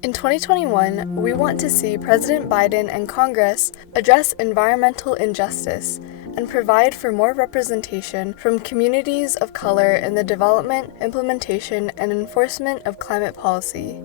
In 2021, we want to see President Biden and Congress address environmental injustice and provide for more representation from communities of color in the development, implementation, and enforcement of climate policy.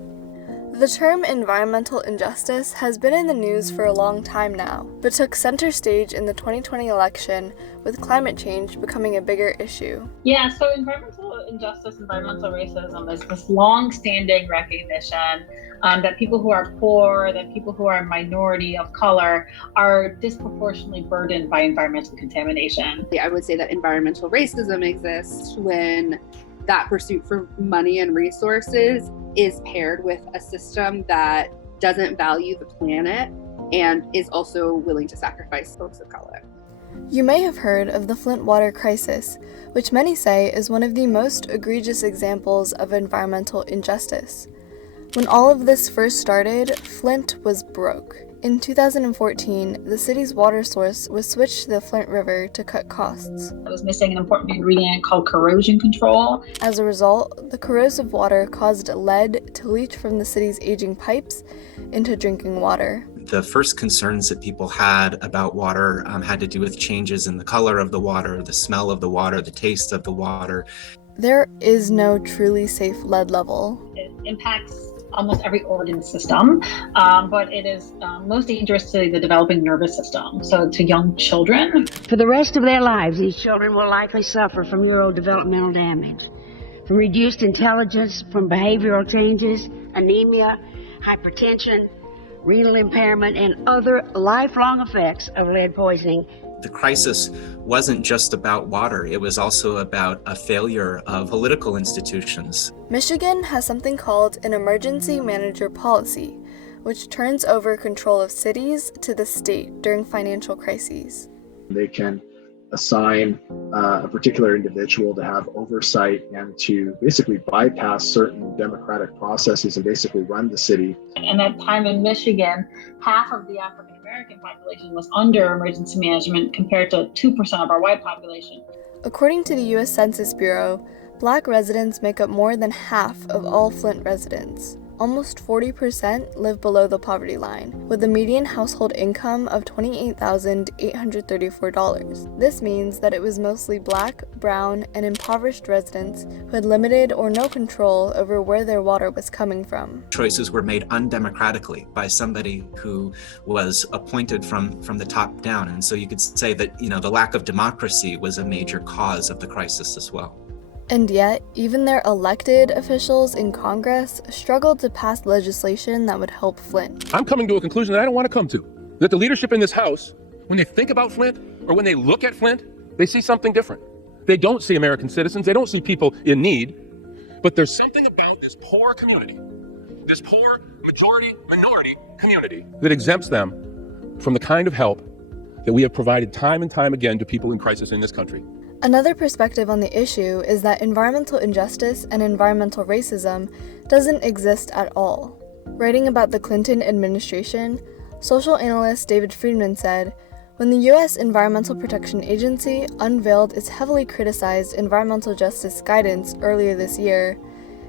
The term environmental injustice has been in the news for a long time now, but took center stage in the 2020 election, with climate change becoming a bigger issue. Yeah, so environmental injustice, environmental racism is this long-standing recognition that people who are poor, that people who are minority of color are disproportionately burdened by environmental contamination. I would say that environmental racism exists when that pursuit for money and resources is paired with a system that doesn't value the planet and is also willing to sacrifice folks of color. You may have heard of the Flint water crisis, which many say is one of the most egregious examples of environmental injustice. When all of this first started, Flint was broke. In 2014, the city's water source was switched to the Flint River to cut costs. It was missing an important ingredient called corrosion control. As a result, the corrosive water caused lead to leach from the city's aging pipes into drinking water. The first concerns that people had about water had to do with changes in the color of the water, the smell of the water, the taste of the water. There is no truly safe lead level. It impacts almost every organ system, but it is most dangerous to the developing nervous system, so to young children. For the rest of their lives, these children will likely suffer from neurodevelopmental damage, from reduced intelligence, from behavioral changes, anemia, hypertension, renal impairment, and other lifelong effects of lead poisoning. The crisis wasn't just about water, it was also about a failure of political institutions. Michigan has something called an emergency manager policy, which turns over control of cities to the state during financial crises. They can assign a particular individual to have oversight and to basically bypass certain democratic processes and basically run the city. And at that time in Michigan, half of the African American population was under emergency management compared to 2% of our white population. According to the U.S. Census Bureau, Black residents make up more than half of all Flint residents. Almost 40% live below the poverty line, with a median household income of $28,834. This means that it was mostly Black, brown, and impoverished residents who had limited or no control over where their water was coming from. Choices were made undemocratically by somebody who was appointed from the top down. And so you could say that, the lack of democracy was a major cause of the crisis as well. And yet, even their elected officials in Congress struggled to pass legislation that would help Flint. I'm coming to a conclusion that I don't want to come to. That the leadership in this House, when they think about Flint, or when they look at Flint, they see something different. They don't see American citizens, they don't see people in need, but there's something about this poor community, this poor minority community, that exempts them from the kind of help that we have provided time and time again to people in crisis in this country. Another perspective on the issue is that environmental injustice and environmental racism doesn't exist at all. Writing about the Clinton administration, social analyst David Friedman said, "When the U.S. Environmental Protection Agency unveiled its heavily criticized environmental justice guidance earlier this year,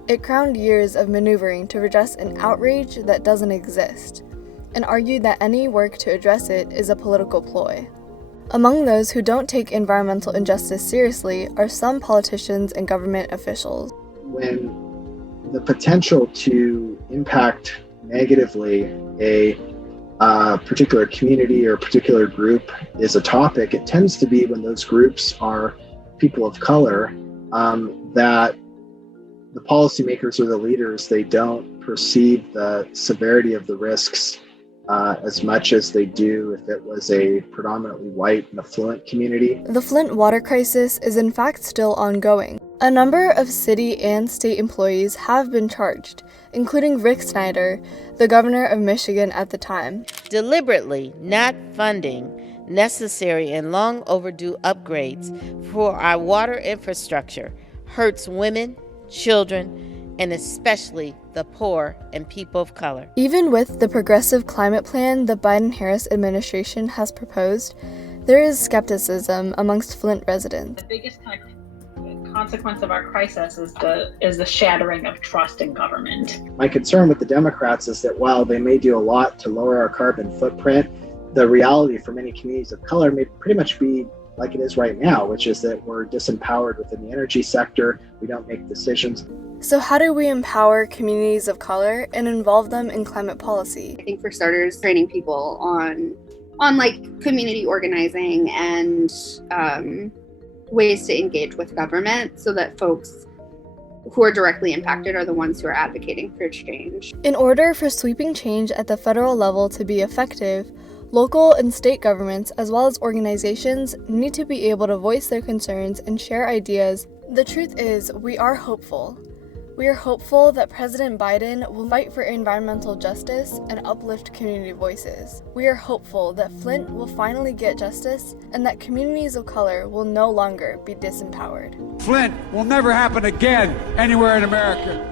it crowned years of maneuvering to redress an outrage that doesn't exist, and argued that any work to address it is a political ploy." Among those who don't take environmental injustice seriously are some politicians and government officials. When the potential to impact negatively a particular community or a particular group is a topic, it tends to be when those groups are people of color, that the policymakers or the leaders, they don't perceive the severity of the risks as much as they do if it was a predominantly white and affluent community. The Flint water crisis is in fact still ongoing. A number of city and state employees have been charged, including Rick Snyder, the governor of Michigan at the time. Deliberately not funding necessary and long overdue upgrades for our water infrastructure hurts women, children, and especially the poor and people of color. Even with the progressive climate plan the Biden-Harris administration has proposed, there is skepticism amongst Flint residents. The biggest consequence of our crisis is the shattering of trust in government. My concern with the Democrats is that while they may do a lot to lower our carbon footprint, the reality for many communities of color may pretty much be like it is right now, which is that we're disempowered within the energy sector. We don't make decisions. So how do we empower communities of color and involve them in climate policy? I think for starters, training people on like community organizing and ways to engage with government so that folks who are directly impacted are the ones who are advocating for change. In order for sweeping change at the federal level to be effective, local and state governments, as well as organizations, need to be able to voice their concerns and share ideas. The truth is, we are hopeful. We are hopeful that President Biden will fight for environmental justice and uplift community voices. We are hopeful that Flint will finally get justice and that communities of color will no longer be disempowered. Flint will never happen again anywhere in America.